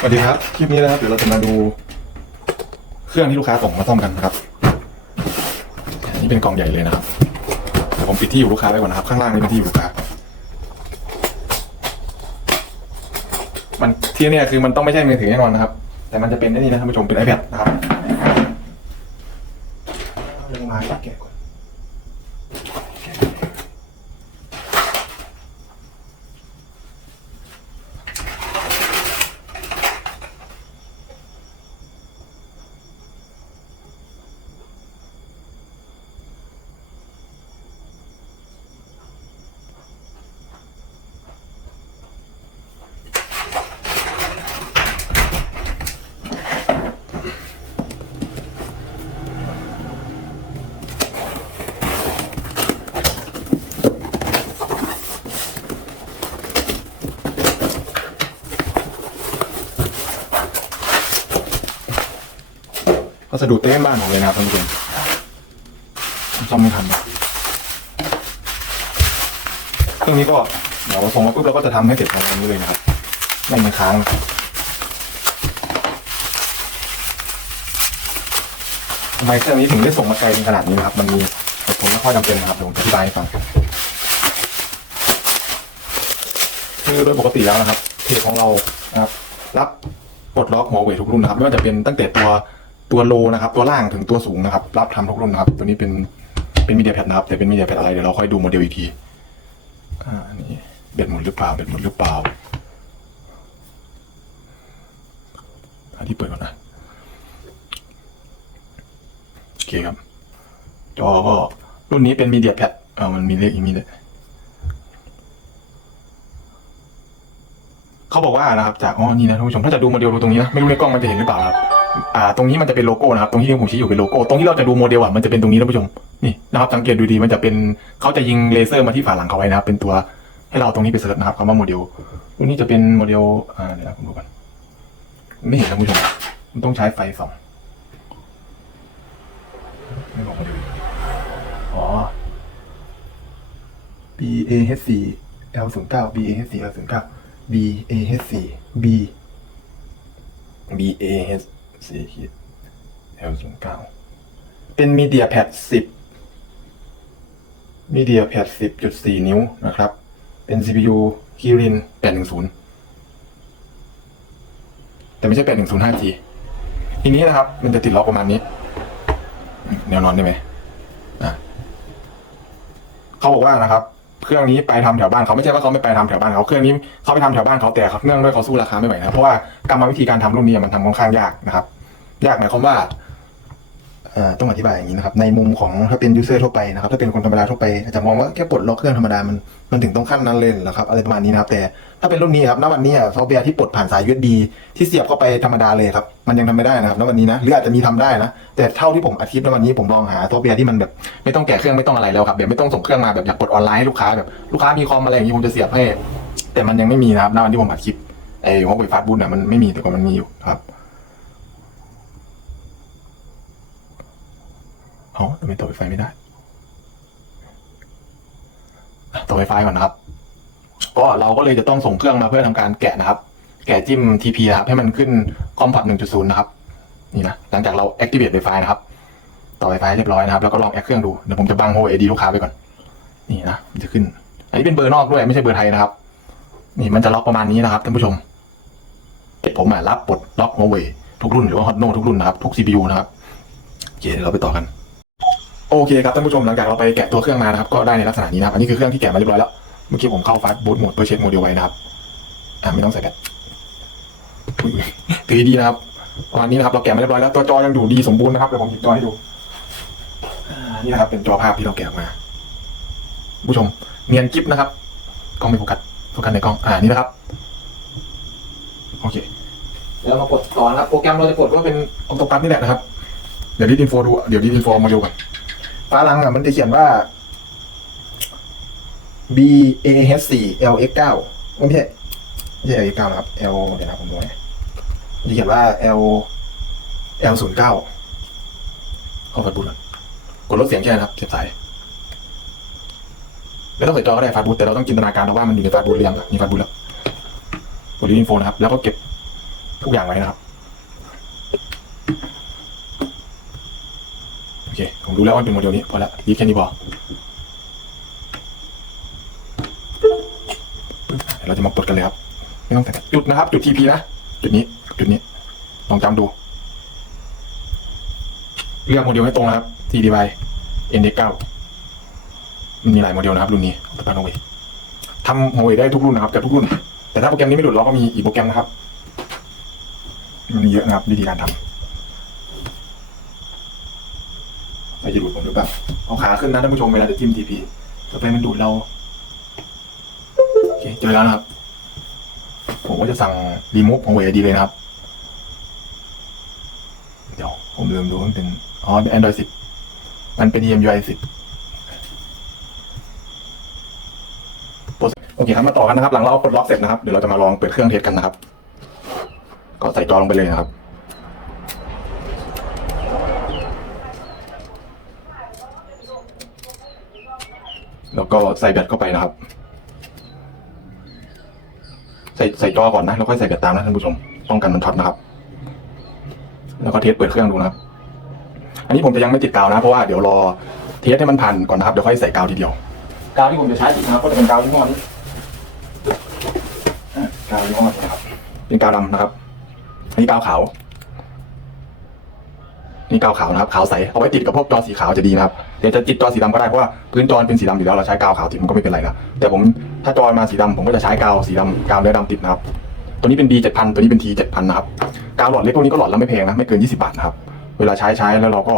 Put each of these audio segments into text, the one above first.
สวัสดีครับ คลิปนี้นะครับ เดี๋ยวเราจะมาดูเครื่องที่ลูกค้าส่งมาซ่อมกันนะครับ นี่เป็นกล่องใหญ่เลยนะครับผมปิดที่อยู่ลูกค้าไว้ก่อนนะครับ ข้างล่างนี่เป็นที่อยู่ลูกค้า มันที่เนี่ยคือมันต้องไม่ใช่มือถือแน่นอนนะครับ แต่มันจะเป็นไอ้นี่นะท่านผู้ชมเป็น iPad นะครับลงมาแกะก่อน พั สดุเต็มบ้านผมเลยนะครับท่านผู้ชมซ่อมไม่ทันะเครื่องนี้ก็เดี๋ยวส่งมาปุ๊บเราก็จะทำให้เสร็จภายในวันนี้เลยนะครับไม่มีค้างนะครับทำไมเครื่องนี้ถึงได้ส่งมาไกลขนาดนี้นะครับ มันมีเหตุผลและข้อยจำเป็นนะครับเดี๋ยวผมจะอธิบายให้ฟังคือโดยปกติแล้วนะครับเพจของเรานะครับ รับปลดล็อกหมอเวททุกรุ่นนะครับไม่ว่าจะเป็นตั้งแต่ตัว ตัวโลนะครับ ตัวล่างถึงตัวสูงนะครับ รับทำทุกรุ่นนะครับ ตัวนี้เป็นเป็นมีเดียแพดนะครับ แต่เป็นมีเดียแพดอะไรเดี๋ยวเราค่อยดูโมเดลอีกที อ่าอันนี้เบ็ดหมุนหรือเปล่าเบ็ดหมุนหรือเปล่าอันที่เปิดก่อนนะโอเคครับ จอก็รุ่นนี้เป็นมีเดียแพดอ่ามันมีเลขอีกมีเลยเขาบอกว่านะครับ จากอ๋อนี่นะท่านผู้ชมถ้าจะดูโมเดลดูตรงนี้นะไม่รู้ในกล้องมันจะเห็นหรือเปล่าครับ อ่าตรงนี้มันจะเป็นโลโก้นะครับตรงที่ผมชี้อยู่เป็นโลโก้ตรงที่เราจะดูโมเดลอะมันจะเป็นตรงนี้ท่านผู้ชมนี่นะครับสังเกตดูดีมันจะเป็นเขาจะยิงเลเซอร์มาที่ฝาหลังเขาไว้นะครับเป็นตัวให้เราตรงนี้ไปเสิร์ชนะครับคำว่าโมเดลรุ่นนี้จะเป็นโมเดลอ่าเดี๋ยวนะผมดูกันไม่เห็นท่านผู้ชมมันต้องใช้ไฟส่องไม่บอกโมเดลอ๋อ B A H 4 L 0 9 B A H 4 L 0 9 B A H 4 B B A H 4ขีด L 0 9เป็นมีเดียแพด10มีเดียแพด10.4นิ้วนะครับ เป็น CPU Kirin 810แต่ไม่ใช่810 5G ทีนี้นะครับ มันจะติดล็อกประมาณนี้ แนวนอนได้ไหมอะเขาบอกว่านะครับ เครื่องนี้ไปทำแถวบ้านเขาไม่ใช่ว่าเขาไม่ไปทำแถวบ้านเขาเครื่องนี้เขาไปทำแถวบ้านเขาแต่ครับเนื่องด้วยเขาสู้ราคาไม่ไหวนะเพราะว่ากรรมวิธีการทำรุ่นนี้มันทำค่อนข้างยากนะครับยากหมายความว่า ต้องอธิบายอย่างนี้นะครับในมุมของถ้าเป็นยูเซอร์ทั่วไปนะครับถ้าเป็นคนธรรมดาทั่วไปอาจจะมองว่าแค่ปลดล็อกเครื่องธรรมดามันมันถึงต้องขั้นนั้นเลยเหรอครับอะไรประมาณนี้นะครับแต่ถ้าเป็นรุ่นนี้ครับณวันนี้ซอฟต์แวร์ที่ปลดผ่านสาย USB ที่เสียบเข้าไปธรรมดาเลยครับมันยังทำไม่ได้นะครับณวันนี้นะหรืออาจจะมีทำได้นะแต่เท่าที่ผมอาทิตย์ณวันนี้ผมลองหาซอฟต์แวร์ที่มันแบบไม่ต้องแกะเครื่องไม่ต้องอะไรแล้วครับแบบไม่ต้องส่งเครื่องมาแบบอยากกดออนไลน์ให้ลูกค้าแบบลูกค้ามีคอมอะไรอย่างนี้ผมจะเสียบให้แต่มันยังไม่มีนะครับณวันที่ผมอัดคลิปไอ้หัวเว่ยฟาสต์บูทเนี่ยมันไม่มีแต่ก่อนมันมีอยู่ครับ อ๋อทำไมต่อไฟไม่ได้ต่อไฟไฟก่อนนะครับ ก็เราก็เลยจะต้องส่งเครื่องมาเพื่อทำการแกะนะครับ แกะจิ้ม TP นะครับ ให้มันขึ้นคอมพอร์ต1.0 นะครับ นี่นะ หลังจากเรา activate Wi-Fi นะครับ ต่อ Wi-Fi เรียบร้อยนะครับ แล้วก็ลองแอคเครื่องดู เดี๋ยวผมจะบังโฮเอดีลูกค้าไปก่อน นี่นะ มันจะขึ้น อันนี้เป็นเบอร์นอกด้วย ไม่ใช่เบอร์ไทยนะครับ นี่มันจะล็อกประมาณนี้นะครับท่านผู้ชมเก็บผมอะรับปลดล็อกโฮเวทุกรุ่นหรือว่าฮอตโนทุกรุ่นนะครับ ทุก CPU นะครับโอเคเดี๋ยวเราไปต่อกัน โอเคครับท่านผู้ชมหลังจากเราไปแกะตัวเครื่องมานะครับก็ได้ในลักษณะนี้นะครับอันนี้คือเครื่องที่แกะมาเรียบร้อยแล้วเมื่อกี้ผมเข้าฟาสต์บูทโหมดเพื่อเช็คโมเดลไว้นะครับอ่าไม่ต้องใส่แบตถือดีนะครับประมาณนี้นะครับเราแกะมาเรียบร้อยแล้วตัวจอยังอยู่ดีสมบูรณ์นะครับเดี๋ยวผมหยิบจอให้ดูอ่านี่นะครับเป็นจอภาพที่เราแกะมา ผู้ชมเนียนกิฟนะครับกล้องไม่โฟกัสโฟกัสในกล้องอ่านี่นะครับโอเคเดี๋ยวเรามาปลดต่อนะครับโปรแกรมเราจะปลดก็เป็นออโต้ปัสนี่แหละนะครับเดี๋ยวดิสอินโฟดูเดี๋ยวดิสอินโฟมาดูกัน ฟ้าหลังอะมันจะเขียนว่า B A H 4 L X 9ไม่ใช่ไม่ใช่ L X 9นะครับ L เดี๋ยวนะผมดูนะจะเขียนว่า L L 0 9เข้าฟัดบูทก่อนกดลดเสียงแค่นะครับเสียบสายไม่ต้องใส่จอก็ได้ฟาดบูทแต่เราต้องจินตนาการนะว่ามันอยู่ในฟาดบูทหรือยังมีฟาดบูทแล้วกดรีอินโฟนะครับ แล้วก็เก็บทุกอย่างไว้นะครับ โอ เค ผมรู้แล้วว่าเป็นโมเดลนี้พอละยีแค่นี้พอเดี๋ยวเราจะมากดกันเลยครับ ไม่ต้องแต่จุดนะครับ จุด TP นะ จุดนี้ จุดนี้ ลองจำดู เลือกโมเดลให้ตรงนะครับ CD y ND 9มันมีหลายโมเดลนะครับรุ่นนี้ไปตั้งเอาไว้ทำหัวเว่ยได้ทุกรุ่นนะครับแต่ทุกรุ่น แต่ถ้าโปรแกรมนี้ไม่หลุดเราก็มีอีกโปรแกรมนะครับ มันมีเยอะนะครับวิธีการทำ ไปจะดูดผมหรือเปล่าเอาขาขึ้นนะท่านผู้ชมเวลาจะจิ้ม TP ต่อไปมันดูดเราโอเคเจอแล้วนะครับ ผมก็จะสั่งรีมูฟของเวดีเลยนะครับ เดี๋ยวผมลืมดูมันเป็นอ๋อเป็น Android 10มันเป็น EMUI 10โอเคครับมาต่อกันนะครับ หลังเราปลดล็อกเสร็จนะครับเดี๋ยวเราจะมาลองเปิดเครื่องเทสกันนะครับ ก็ใส่จอลงไปเลยนะครับ แล้วก็ใส่แบตเข้าไปนะครับ ใส่ใส่จอก่อนนะ แล้วค่อยใส่แบตตามนะท่านผู้ชมป้องกันมันช็อตนะครับ แล้วก็เทสเปิดเครื่องดูนะครับ อันนี้ผมจะยังไม่ติดกาวนะ เพราะว่าเดี๋ยวรอเทสให้มันผ่านก่อนนะครับ เดี๋ยวค่อยใส่กาวทีเดียว กาวที่ผมจะใช้ติดนะครับ ก็จะเป็นกาวยี่ห้อนี้อ่ากาวยี่ห้อนี้นะครับ เป็นกาวดำนะครับ อันนี้กาวขาว นี่กาวขาวนะครับขาวใสเอาไว้ติดกับพวกจอสีขาวจะดีนะครับเดี๋ยวจะติดจอสีดำก็ได้เพราะว่าพื้นจอเป็นสีดำอยู่แล้วเราใช้กาวขาวติดมันก็ไม่เป็นไรนะแต่ผมถ้าจอมาสีดำผมก็จะใช้กาวสีดำกาวเนื้อดำติดนะครับตัวนี้เป็น D 7000ตัวนี้เป็น T 7000นะครับกาวหลอดเล็กพวกนี้ก็หลอดละไม่แพงนะไม่เกิน 20 บาทนะครับเวลาใช้ใช้แล้วเราก็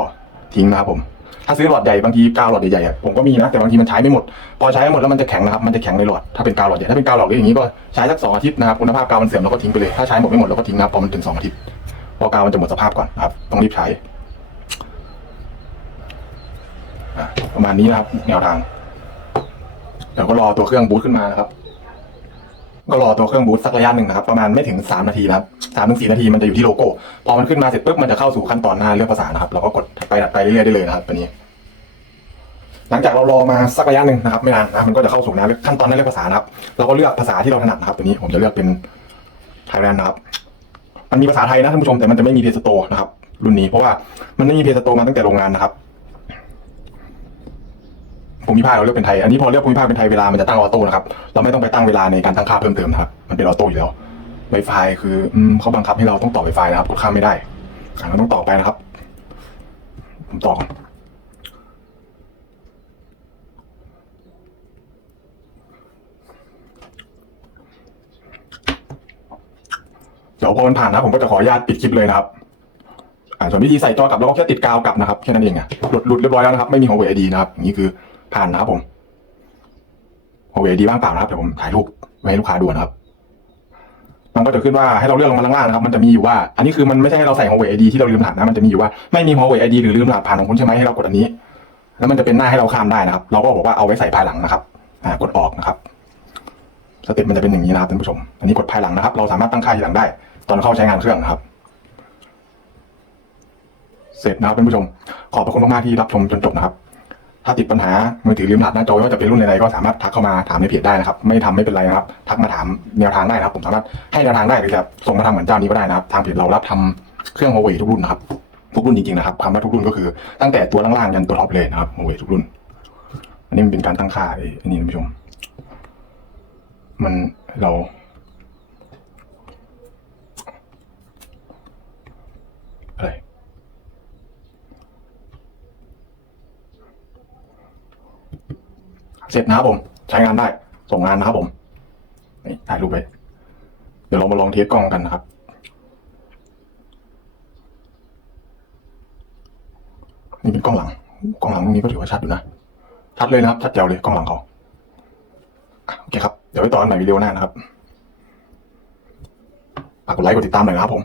ทิ้งนะครับผมถ้าซื้อหลอดใหญ่บางทีกาวหลอดใหญ่ๆผมก็มีนะแต่บางทีมันใช้ไม่หมด พอใช้หมดแล้วมันจะแข็งนะครับมันจะแข็งในหลอดถ้าเป็นกาวหลอดใหญ่ถ้าเป็นกาวหลอดเล็กอย่างนี้ก็ใช้สักสองอาทิตย์นะครับคุณภาพกาวมันเสื่อมเราก็ทิ้งไปเลยถ้าใช้หมดไม่หมดเราก็ทิ้งนะพอมันถึงสองอาทิตย์พอกาวมันจะหมดสภาพก่อนนะครับต้องรีบใช้อะ ประมาณนี้นะครับ แนวทางเดี๋ยวก็รอตัวเครื่องบูตขึ้นมานะครับ ก็รอตัวเครื่องบูตสักระยะหนึ่งนะครับ ประมาณไม่ถึงสามนาทีนะครับสามถึงสี่นาทีมันจะอยู่ที่โลโก้ พอมันขึ้นมาเสร็จปุ๊บมันจะเข้าสู่ขั้นตอนหน้าเลือกภาษานะครับเราก็กดไปดัดไปเรื่อยๆได้เลยนะครับตัวนี้ หลังจากเรารอมาสักระยะหนึ่งนะครับ ไม่นานนะมันก็จะเข้าสู่หน้าเลือกขั้นตอนหน้าเลือกภาษานะครับ เราก็เลือกภาษาที่เราถนัดนะครับ ตัวนี้ผมจะเลือกเป็นไทยแลนด์นะครับ มันมีภาษาไทยนะท่านผู้ชมแต่มันจะไม่มีเพจสโตนะครับรุ่นนี้เพราะว่ามันไม่มีเพจสโตมาตั้งแต่โรงงานนะครับ ภูมิภาคเราเลือกเป็นไทย อันนี้พอเลือกภูมิภาคเป็นไทยเวลามันจะตั้งออโต้นะครับ เราไม่ต้องไปตั้งเวลาในการตั้งค่าเพิ่มเติมนะครับ มันเป็นออโต้อยู่แล้ว Wi-Fi คืออืมเขาบังคับให้เราต้องต่อ Wi-Fi นะครับกดข้ามไม่ได้เราต้องต่อไปนะครับ ผมต่อก่อนเดี๋ยวพอมันผ่านนะผมก็จะขออนุญาตปิดคลิปเลยนะครับอ่าส่วนวิธีใส่จอกลับเราก็แค่ติดกาวกลับนะครับแค่นั้นเองอะหลุดหลุดเรียบร้อยแล้วนะครับ ไม่มีหัวเว่ยดีนะครับ นี้คือ ผ่านนะครับผมหัวเวดีว่างเปล่านะครับเดี๋ยวผมถ่ายรูปไว้ให้ลูกค้าดูนะครับมันก็จะขึ้นว่าให้เราเลือกลงมาล่างๆนะครับ มันจะมีอยู่ว่า อันนี้คือมันไม่ใช่ให้เราใส่หัวเว่ยดีที่เราลืมรหัสนะ มันจะมีอยู่ว่าไม่มีหัวเว่ยดีหรือลืมรหัสผ่านของคุณใช่ไหมให้เรากดอันนี้ แล้วมันจะเป็นหน้าให้เราข้ามได้นะครับ เราก็บอกว่าเอาไว้ใส่ภายหลังนะครับ อ่ากดออกนะครับ สเต็ปมันจะเป็นอย่างนี้นะครับท่านผู้ชม อันนี้กดภายหลังนะครับ เราสามารถตั้งค่าทีหลังได้ ตอนเข้าใช้งานเครื่องนะครับ เสร็จนะครับท่านผู้ชม ขอบพระคุณมากๆที่รับชมจนจบนะครับ ถ้าติดปัญหามือถือลืมรหัสหน้าจอไม่ว่าจะเป็นรุ่นใดๆก็สามารถทักเข้ามาถามในเพจได้นะครับ ไม่ทำไม่เป็นไรนะครับ ทักมาถามแนวทางได้นะครับ ผมสามารถให้แนวทางได้หรือจะส่งมาทำเหมือนเจ้านี้ก็ได้นะครับ ทางเพจเรารับทำเครื่อง Huawei ทุกรุ่นนะครับทุกรุ่นจริงๆนะครับคำว่าทุกรุ่นก็คือตั้งแต่ตัวล่างๆยันตัวท็อปเลยนะครับ Huawei ทุกรุ่น อันนี้มันเป็นการตั้งค่าไอ้นนี้ท่านผู้ชม มันเรา อะไร เสร็จนะครับผม ใช้งานได้ ส่งงานนะครับผม นี่ถ่ายรูปไป เดี๋ยวเรามาลองเทสกล้องกันนะครับ นี่เป็นกล้องหลัง กล้องหลังนี้ก็ถือว่าชัดอยู่นะ ชัดเลยนะครับ ชัดแจ๋วเลยกล้องหลังเขาโอเคครับ เดี๋ยวไว้ตอนใหม่วิดีโอหน้านะครับฝากกดไลค์กดติดตามหน่อยนะครับผม